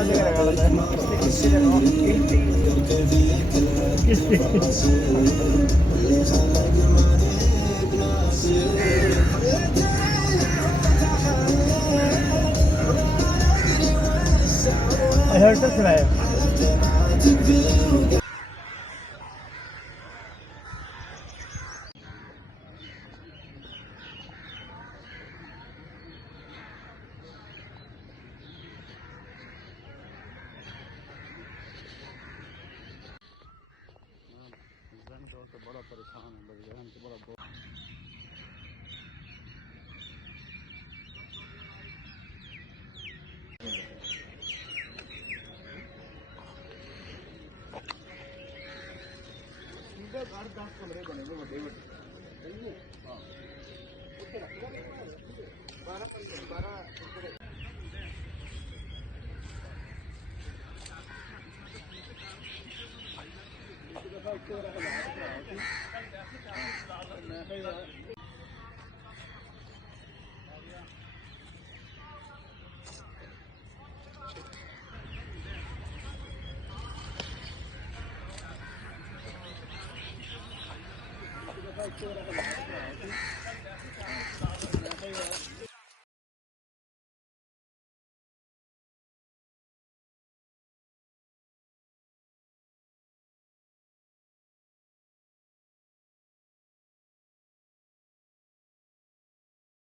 I heard the cry. बड़ा परेशान है लोग, जहन से बड़ा घर 10 कमरे बने हुए बड़े बड़े। हाँ 12 12